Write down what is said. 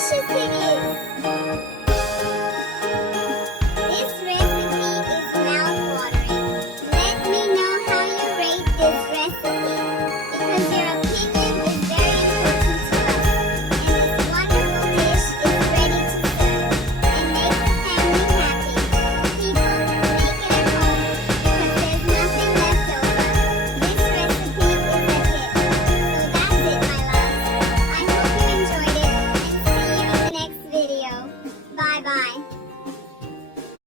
delicious it is! This recipe is mouth-watering. Let me know how you rate this recipe, because your opinion is very important to us. And this wonderful dish is ready to serve and make the family happy. People, make it at home because there's nothing left over. This recipe is a hit. So that's it, my loves. I hope you enjoyed it and see you in the next video. Bye-bye.